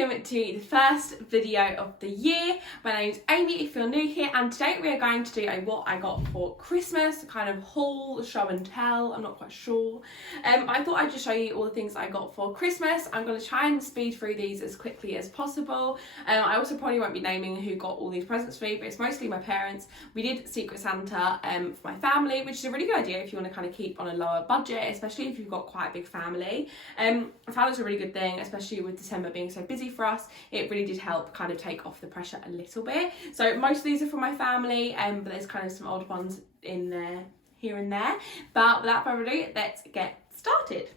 welcome to the first video of the year. My name's Amy if you're new here, and today we are going to do a what I got for Christmas kind of haul, show and tell. I'm not quite sure. I thought I'd just show you all the things I got for Christmas. I'm going to try and speed through these as quickly as possible. I also probably won't be naming who got all these presents for me, but it's mostly my parents. We did Secret Santa for my family, which is a really good idea if you want to kind of keep on a lower budget, especially if you've got quite a big family. I found it's a really good thing, especially with December being so busy for us. It really did help kind of take off the pressure a little bit. So most of these are from my family, but there's kind of some odd ones in there, here and there. But without further ado, let's get started.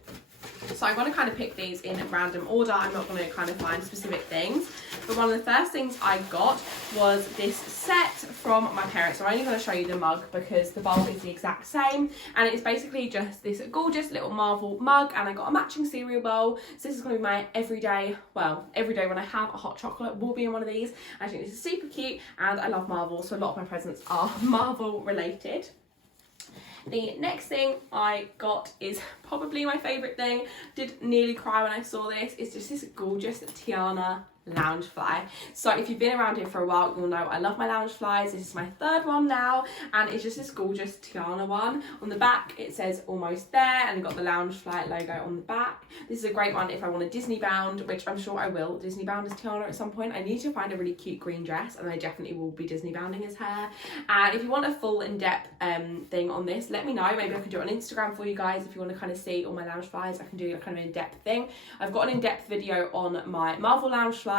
So I'm going to kind of pick these in a random order. I'm not going to kind of find specific things. But one of the first things I got was this set from my parents. I'm only going to show you the mug because the bowl is the exact same. And it's basically just this gorgeous little Marvel mug. And I got a matching cereal bowl. So this is going to be my everyday, well, every day when I have a hot chocolate will be in one of these. I think this is super cute and I love Marvel. So a lot of my presents are Marvel related. The next thing I got is probably my favourite thing. Did nearly cry when I saw this. It's just this gorgeous Tiana Lounge Fly. So if you've been around here for a while, you'll know I love my lounge flies. This is my third one now, and it's just this gorgeous Tiana one. On the back it says almost there, and got the Loungefly logo on the back. This is a great one if I want a Disney bound, which I'm sure I will Disney bound as Tiana at some point. I need to find a really cute green dress, and I definitely will be Disney bounding as her. And if you want a full in-depth thing on this, let me know. Maybe I can do it on Instagram for you guys. If you want to kind of see all my lounge flies, I can do a kind of in-depth thing. I've got an in-depth video on my Marvel lounge fly,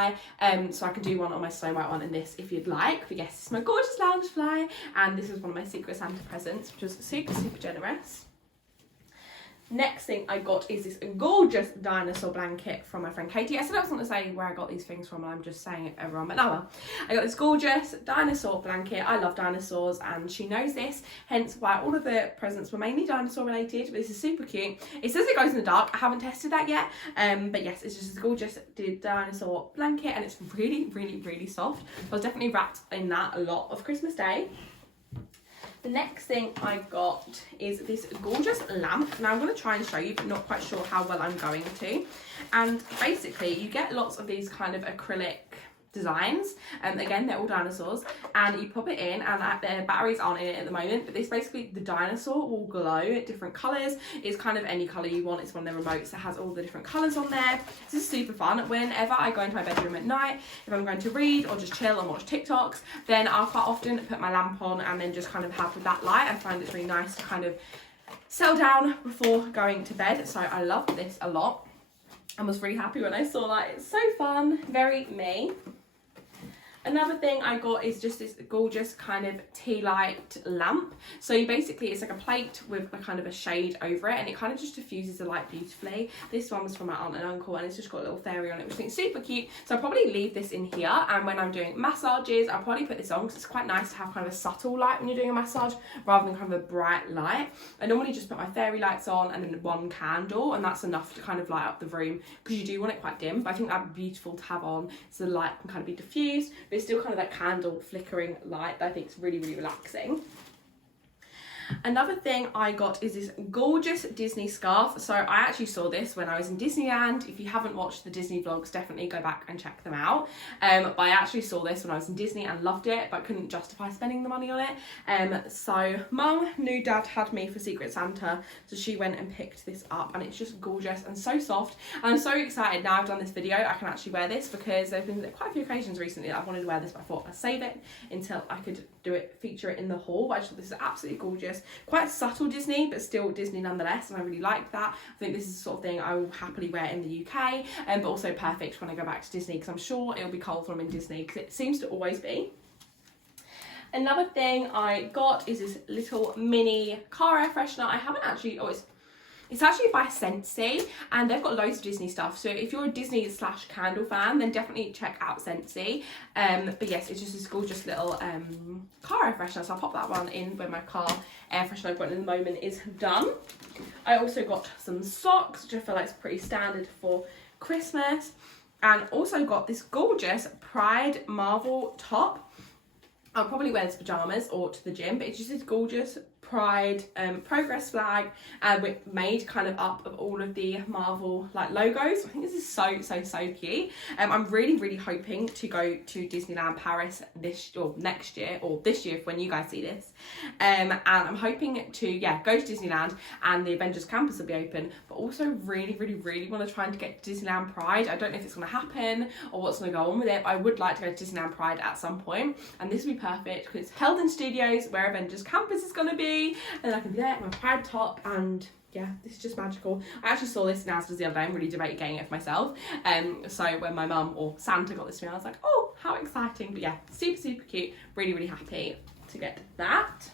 so I can do one on my Snow White one and this if you'd like. But yes, it's my gorgeous lounge fly, and this is one of my Secret Santa presents, which was super generous. Next thing I got is this gorgeous dinosaur blanket from my friend Katie. I said I was going to say where I got these things from, and I'm just saying it everyone, but no, well, I got this gorgeous dinosaur blanket. I love dinosaurs and she knows this, hence why all of the presents were mainly dinosaur related. But this is super cute. It says it goes in the dark. I haven't tested that yet, but yes, it's just this gorgeous dinosaur blanket, and it's really soft. So I was definitely wrapped in that a lot of Christmas Day. The next thing I got is this gorgeous lamp. Now I'm going to try and show you, but not quite sure how well I'm going to. And basically you get lots of these kind of acrylic designs, again they're all dinosaurs, and you pop it in, and their batteries aren't in it at the moment, but this basically, the dinosaur will glow at different colours. It's kind of any colour you want. It's one of the remotes that has all the different colours on there. This is super fun. Whenever I go into my bedroom at night, if I'm going to read or just chill and watch TikToks, then I'll quite often put my lamp on and then just kind of have that light. I find it's really nice to kind of settle down before going to bed, so I love this a lot. I was really happy when I saw that. It's so fun, very me. Another thing I got is just this gorgeous kind of Tealight lamp. So basically it's like a plate with a kind of a shade over it, and it kind of just diffuses the light beautifully. This one was from my aunt and uncle, and it's just got a little fairy on it, which I think is super cute. So I'll probably leave this in here, and when I'm doing massages, I'll probably put this on because it's quite nice to have kind of a subtle light when you're doing a massage rather than kind of a bright light. I normally just put my fairy lights on and then one candle, and that's enough to kind of light up the room because you do want it quite dim. But I think that'd be beautiful to have on so the light can kind of be diffused. It's still kind of that candle flickering light that I think is really relaxing. Another thing I got is this gorgeous Disney scarf. So I actually saw this when I was in Disneyland. If you haven't watched the Disney vlogs, definitely go back and check them out. But I actually saw this when I was in Disney and loved it, but couldn't justify spending the money on it. So Mum knew Dad had me for Secret Santa, so she went and picked this up, and it's just gorgeous and so soft. And I'm so excited now I've done this video, I can actually wear this, because there have been quite a few occasions recently that I've wanted to wear this, but I thought I'd save it until I could feature it in the haul. But I just thought this is absolutely gorgeous. Quite subtle Disney, but still Disney nonetheless, and I really liked that. I think this is the sort of thing I will happily wear in the UK, but also perfect when I go back to Disney, because I'm sure it'll be cold when I'm in Disney, because it seems to always be. Another thing I got is this little mini car air freshener. I haven't actually, it's actually by Scentsy, and they've got loads of Disney stuff. So if you're a Disney / candle fan, then definitely check out Scentsy. But yes, it's just this gorgeous little car air freshener. So I'll pop that one in when my car air freshener I've got in the moment is done. I also got some socks, which I feel like is pretty standard for Christmas. And also got this gorgeous Pride Marvel top. I'll probably wear this to pyjamas or to the gym, but it's just this gorgeous Pride progress flag, we made kind of up of all of the Marvel like logos. I think this is so cute. I'm really hoping to go to Disneyland Paris next year, or this year when you guys see this, and I'm hoping to go to Disneyland, and the Avengers campus will be open, but also really want to try and get to Disneyland Pride. I don't know if it's going to happen or what's going to go on with it, but I would like to go to Disneyland Pride at some point, and this would be perfect because it's held in studios where Avengers campus is going to be, and I can be there in my Pride top, and yeah, this is just magical. I actually saw this in Asda's the other day. I'm really debating getting it for myself. So when my mum or Santa got this to me, I was like, oh, how exciting. But yeah, super cute. Really happy to get that.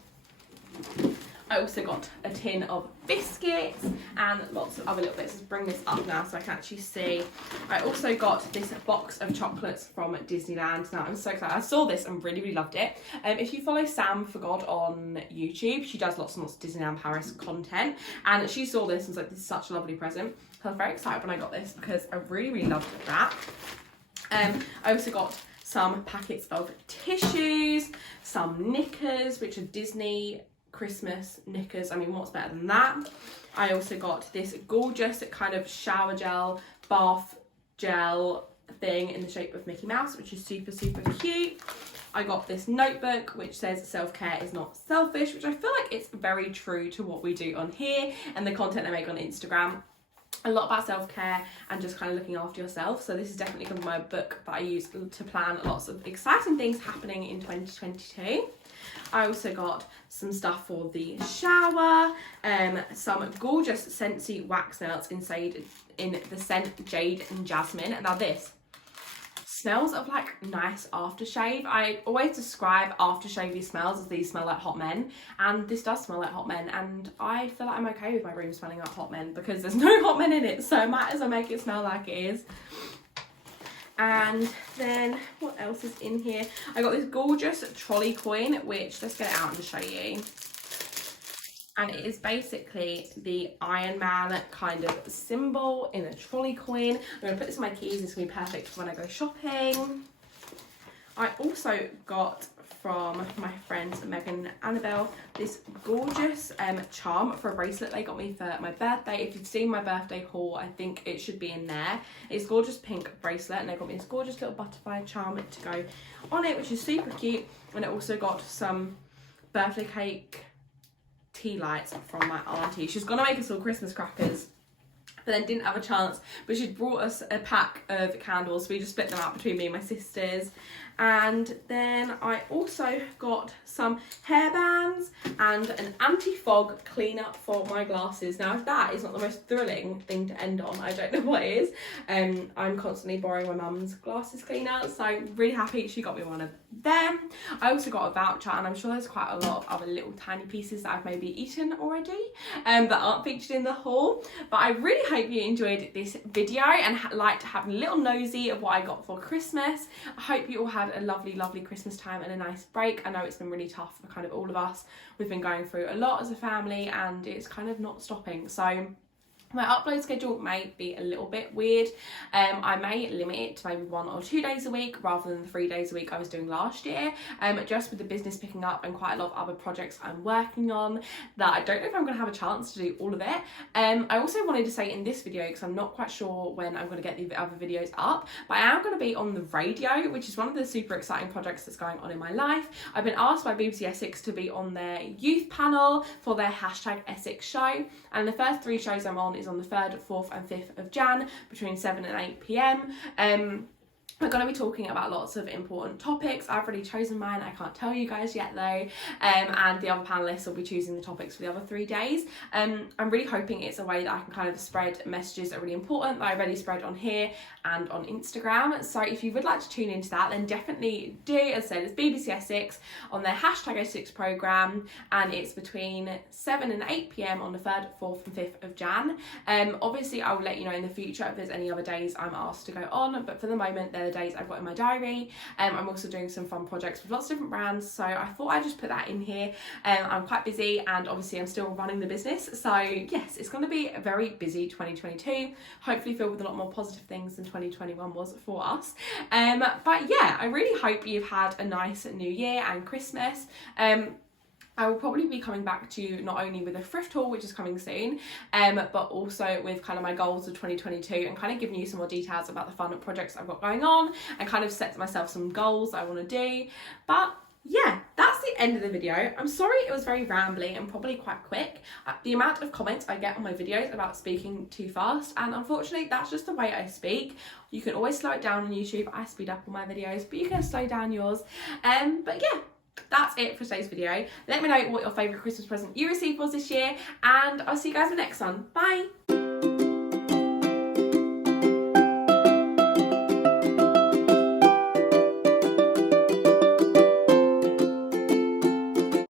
I also got a tin of biscuits and lots of other little bits. Let's bring this up now so I can actually see. I also got this box of chocolates from Disneyland. Now I'm so excited. I saw this and really loved it. If you follow Sam for God on YouTube, she does lots and lots of Disneyland Paris content, and she saw this and was like, this is such a lovely present. So I was very excited when I got this because I really loved that. I also got some packets of tissues, some knickers, which are Disney Christmas knickers. I mean, what's better than that? I also got this gorgeous kind of shower gel, bath gel thing in the shape of Mickey Mouse, which is super cute. I got this notebook which says self-care is not selfish, which I feel like it's very true to what we do on here and the content I make on Instagram. A lot about self-care and just kind of looking after yourself. So this is definitely going to be my book that I use to plan lots of exciting things happening in 2022. I also got some stuff for the shower, some gorgeous Scentsy wax melts in the scent Jade and Jasmine. Now this smells of like nice aftershave. I always describe aftershavey smells as these smell like hot men, and this does smell like hot men, and I feel like I'm okay with my room smelling like hot men because there's no hot men in it, so I might as well make it smell like it is. And then what else is in here? I got this gorgeous trolley coin, which, let's get it out and show you. And it is basically the Iron Man kind of symbol in a trolley coin. I'm going to put this in my keys. This will be perfect for when I go shopping. I also got from my friends Megan and Annabelle this gorgeous charm for a bracelet they got me for my birthday. If you've seen my birthday haul, I think it should be in there. It's gorgeous pink bracelet, and they got me this gorgeous little butterfly charm to go on it, which is super cute. And it also got some birthday cake tea lights from my auntie. She's gonna make us all Christmas crackers, but then didn't have a chance, but she'd brought us a pack of candles, so we just split them out between me and my sisters. And then I also got some hairbands and an anti-fog cleaner for my glasses. Now, if that is not the most thrilling thing to end on, I don't know what is. I'm constantly borrowing my mum's glasses cleaner, so really happy she got me one of them. I also got a voucher, and I'm sure there's quite a lot of other little tiny pieces that I've maybe eaten already that aren't featured in the haul. But I really hope you enjoyed this video and liked having a little nosy of what I got for Christmas. I hope you all had a lovely Christmas time and a nice break. I know it's been really tough for kind of all of us. We've been going through a lot as a family, and it's kind of not stopping. So my upload schedule may be a little bit weird. I may limit it to maybe 1 or 2 days a week rather than the 3 days a week I was doing last year, just with the business picking up and quite a lot of other projects I'm working on that I don't know if I'm going to have a chance to do all of it. I also wanted to say in this video, because I'm not quite sure when I'm going to get the other videos up, but I am going to be on the radio, which is one of the super exciting projects that's going on in my life. I've been asked by BBC Essex to be on their youth panel for their #Essex show, and the first 3 shows I'm on is on the 3rd, 4th and 5th of Jan between 7 and 8 p.m. We're going to be talking about lots of important topics. I've already chosen mine. I can't tell you guys yet though. And the other panellists will be choosing the topics for the other 3 days. I'm really hoping it's a way that I can kind of spread messages that are really important that I already spread on here and on Instagram. So if you would like to tune into that, then definitely do. As I said, it's BBC Essex on their #Essex programme, and it's between 7 and 8 p.m. on the 3rd, 4th and 5th of Jan. Obviously I will let you know in the future if there's any other days I'm asked to go on, but for the moment they're the days I've got in my diary. I'm also doing some fun projects with lots of different brands, so I thought I'd just put that in here. I'm quite busy, and obviously I'm still running the business, so yes, it's going to be a very busy 2022, hopefully filled with a lot more positive things than 2021 was for us. But yeah, I really hope you've had a nice new year and Christmas. I will probably be coming back to you not only with a thrift haul, which is coming soon, but also with kind of my goals of 2022 and kind of giving you some more details about the fun projects I've got going on and kind of set myself some goals I want to do. But yeah, that's the end of the video. I'm sorry it was very rambly and probably quite quick. The amount of comments I get on my videos about speaking too fast, and unfortunately that's just the way I speak. You can always slow it down on YouTube. I speed up on my videos, but you can slow down yours. But yeah, that's it for today's video. Let me know what your favourite Christmas present you received was this year, and I'll see you guys in the next one. Bye!